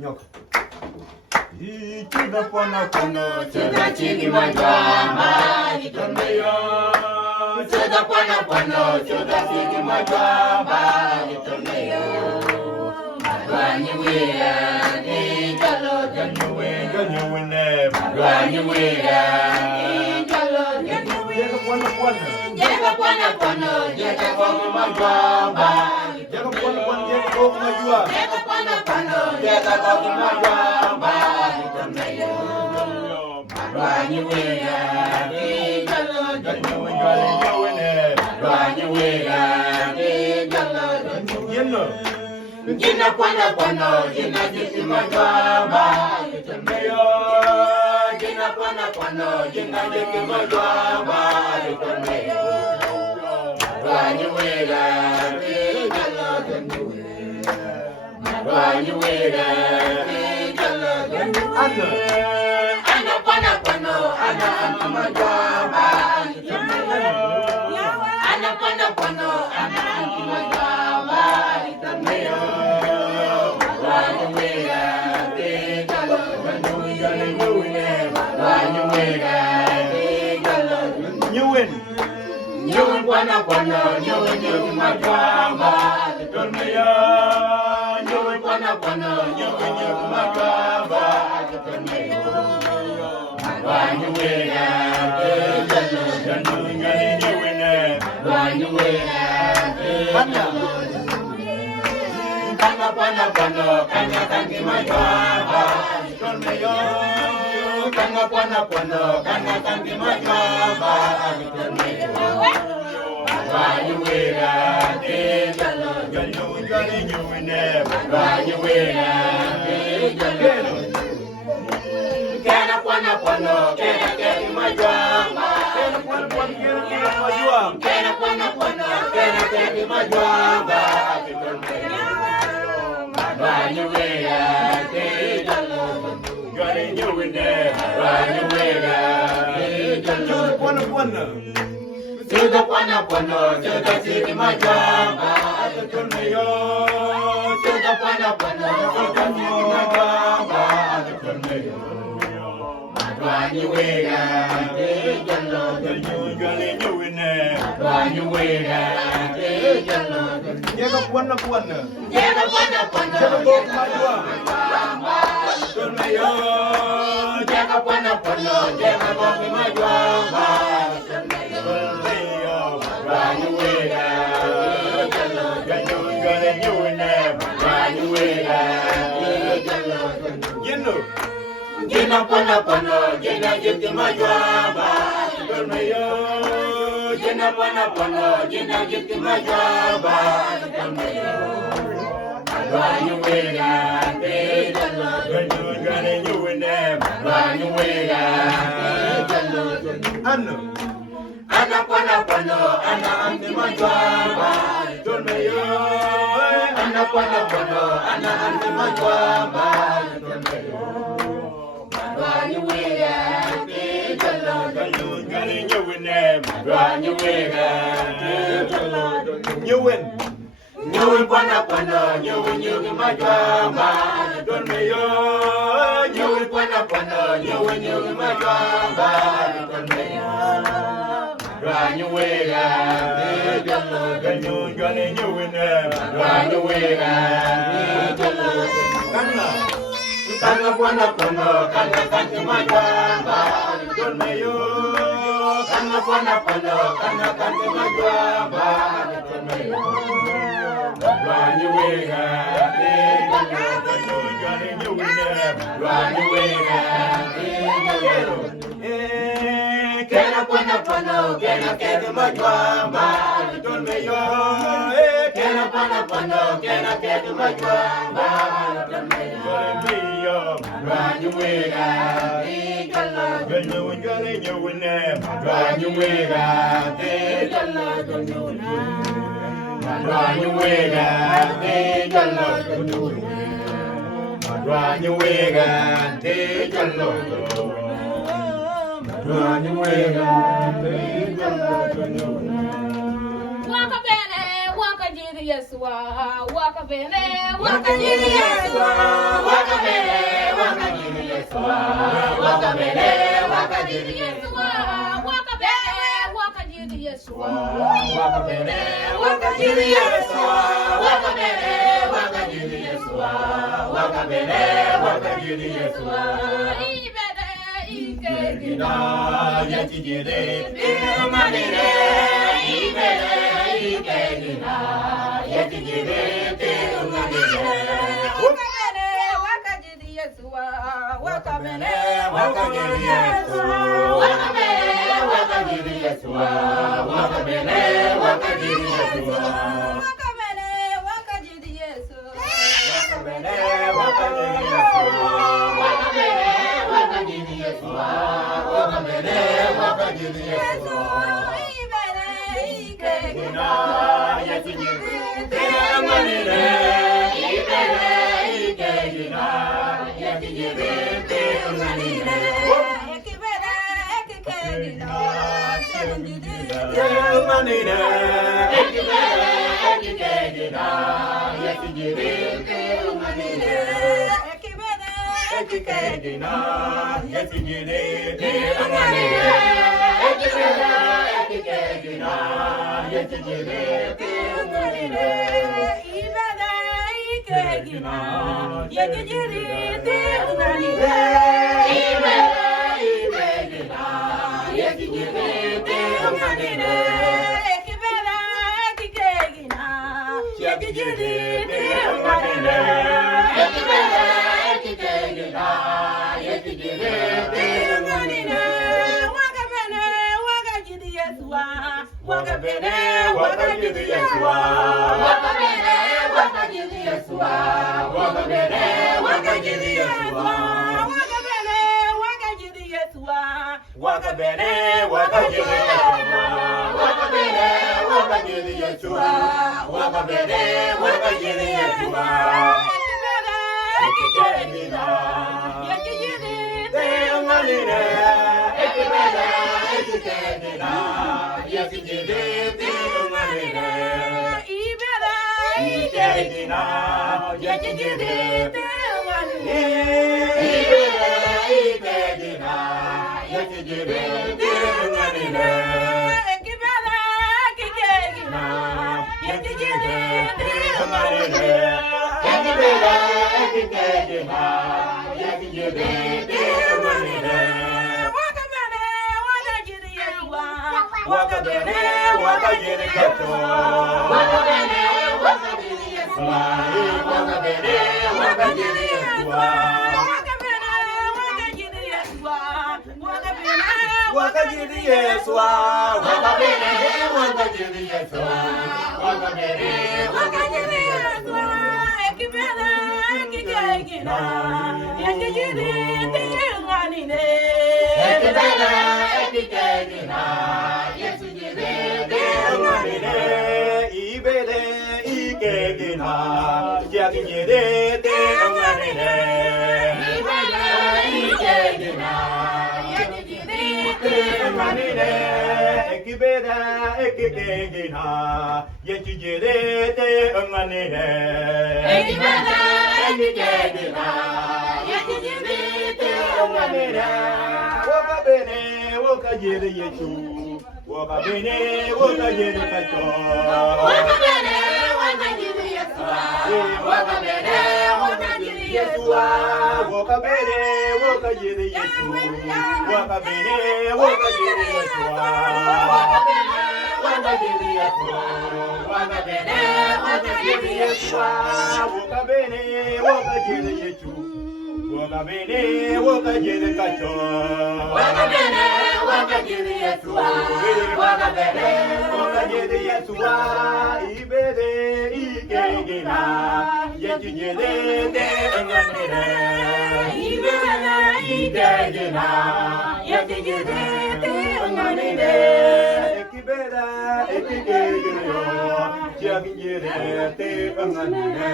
nyoka. Chuda pona pono, chuda chigi majwamba, itomeyo. Chuda pona pono, chuda chigi majwamba, itomeyo. Madwanyi wira, ni jalo janyuwe, janyuwe ne. Madwanyi wira, ni jalo janyuwe. Jega pona pono, jega pona pono, jega kogi majwamba. Jega pona pono, jega kogi majwamba. Jega pona pono, jega kogi majwamba. Madwanyi wira, ni jalo janyuwe, janyuwe ne. Madwanyi wira, ni jalo janyuwe. Jina pona pono, jina jiti majwamba, itomeyo. Jina pona pono, jina jiti majwamba, itomeyo. Madwanyi wira, ni jalo janyuwe. Madwanyi wira, ni jalo janyuwe. Ana pona pono, ana majwamba, itomeyo. Ana pona pono, ana majwamba, itomeyo. Madwanyi wira, ni jalo janyuwe. Madwanyi wira, ni jalo janyuwe. Nyuwen pona pono, nyuwen nyuwen majwamba, itomeyo. Nyuwen pona pono, nyuwen nyuwen majwamba, itomeyo. Madwanyi wira, ni jalo janyuwe. Madwanyi wira, ni jalo janyuwe. Kanga pona pono, kanga kangi majwamba, itomeyo. Kanga pona pono, kanga kangi majwamba, itomeyo. Madwanyi wira, ni jalo janyuwe. Madwanyi wira, ni jalo. Kena pona pono, kena kena majwamba. Kena pona pono, kena majwamba. Kena pona pono, kena kena majwamba, itomeyo. Madwanyi wira, ni jalo janyuwe. Madwanyi wira, ni jalo janyuwe. Chuda pona pono, chuda chigi majwamba, itomeyo. Chuda pona pono, chuda chigi majwamba, itomeyo. Madwanyi wira, ni jalo janyuwe. Madwanyi wira, ni jalo janyuwe. Jega pona pono, jega pona pono, jega kogi majwamba, itomeyo. Jega pona pono, jega kogi majwamba, itomeyo. Madwanyi wira, ni jalo janyuwe. Madwanyi wira, ni jalo janyuwe. Jina pona pono, jina jiti majwamba, itomeyo. Jina pona pono, jina jiti majwamba, itomeyo. Madwanyi wira, ni jalo janyuwe. Madwanyi wira, ni jalo janyuwe. Ana pona pono, ana anti majwamba, itomeyo. Ana pona pono, ana anti majwamba, itomeyo. Madwanyi wira, ni jalo janyuwe. Madwanyi wira, ni jalo janyuwe. Nyuwen pona pono, nyuwen nyuwen majwamba, itomeyo. Nyuwen pona pono, nyuwen nyuwen majwamba, itomeyo. Madwanyi wira, ni jalo janyuwe. Madwanyi wira, ni jalo janyuwe. Kanga pona pono, kanga kangi majwamba, itomeyo. Kanga pona pono, kanga kangi majwamba, itomeyo. Madwanyi wira, ni jalo janyuwe. Madwanyi wira, ni jalo janyuwe. Kena pona pono, kena kena majwamba, itomeyo. Kena pona pono, kena kena majwamba, itomeyo. Madwanyi wira, ni jalo janyuwe. Madwanyi wira, ni jalo janyuwe. Madwanyi wira, ni jalo janyuwe. Madwanyi wira, ni jalo janyuwe. Madwanyi wira, ni jalo janyuwe. Waka bene, waka jiri Yeswa, waka bene, waka jiri Yeswa, waka bene. jiri Yesua, waka bene, waka jiri Yesua. Waka bene, waka jiri Yesua, waka bene, waka jiri Yesua, waka bene, waka jiri Yesua. Ibede, ikegina, Yeti jiri, imanire, ibede, ikegina, yeti jiri, imanire. Waka jiri Yesua, waka bene, Waka jiri Yesua, waka bene, waka jiri Yesua, waka bene, waka jiri Yesua. waka bene, waka jiri Yesua. Waka bene, waka jiri Yesua, waka bene, waka jiri Yesua, waka bene, waka jiri Yesua. Ibede, ikegina, Yeti jiri, imanire, ibede, ikegina, yeti jiri, imanire. ekibede, ekikegina, Imanire, ekibede, ekikegina, yeti jiri, imanire. ekibede, Ekikegina, yeti jiri, imanire. Ekibede, ekikegina, yeti jiri, imanire. ibede, ikegina, yekijiri, tinganire. Tinganire, ekibede, ekikegina, yekijiri, tinganire. Tinganire, waka bene, waka jiri Yesua, waka bene, waka jiri Yesua. Waka bene, waka jiri Yesua, waka bene, waka jiri Yesua. Waka bene, waka jiri Yesua, Waka bene, waka jiri Yesua, waka bene, waka jiri Yesua, waka bene, waka jiri Yesua. Ekikegina, tinganire, ekibede, ekikegina, yeti jiri, tinganire. Ekikegina, yeti jiri, tinganire. Ekikegina, yeti jiri, tinganire. Ekibede, ekikegina, yeti jiri, tinganire. Waka bene, waka jiri Yesua, waka bene, waka jiri Yesua, waka bene, waka jiri Yesua. Waka jiri Yesua, waka bene, waka jiri Yesua, waka bene, waka jiri Yesua. Ekibede, ekikegina, yeti jiri, tinganire. Ibede, ikegina, yeti jiri, tinganire. Ibede, ikegina, yeti jiri, tinganire. Ekibede, ekikegina, yeti jiri, tinganire. Ekibede, ekikegina, yeti jiri, tinganire. Waka bene, waka jiri Yesu, waka bene, waka jiri Kato. Waka bene, waka jiri Yesua, waka bene, waka jiri Yesua, waka bene, waka jiri Yesu, waka bene, waka jiri Yesua, waka bene, waka jiri Yesua, waka bene, waka jiri Yesua, waka bene, waka jiri Yesu. Waka bene, waka jiri Kato. Waka bene, waka jiri Yesua, waka bene, waka jiri Yesua. Ibede, ikegina, yeti jiri, tinganire. Ibede, ikegina, yeti jiri, tinganire. Ekibede, ekikegina, yeti jiri, tinganire.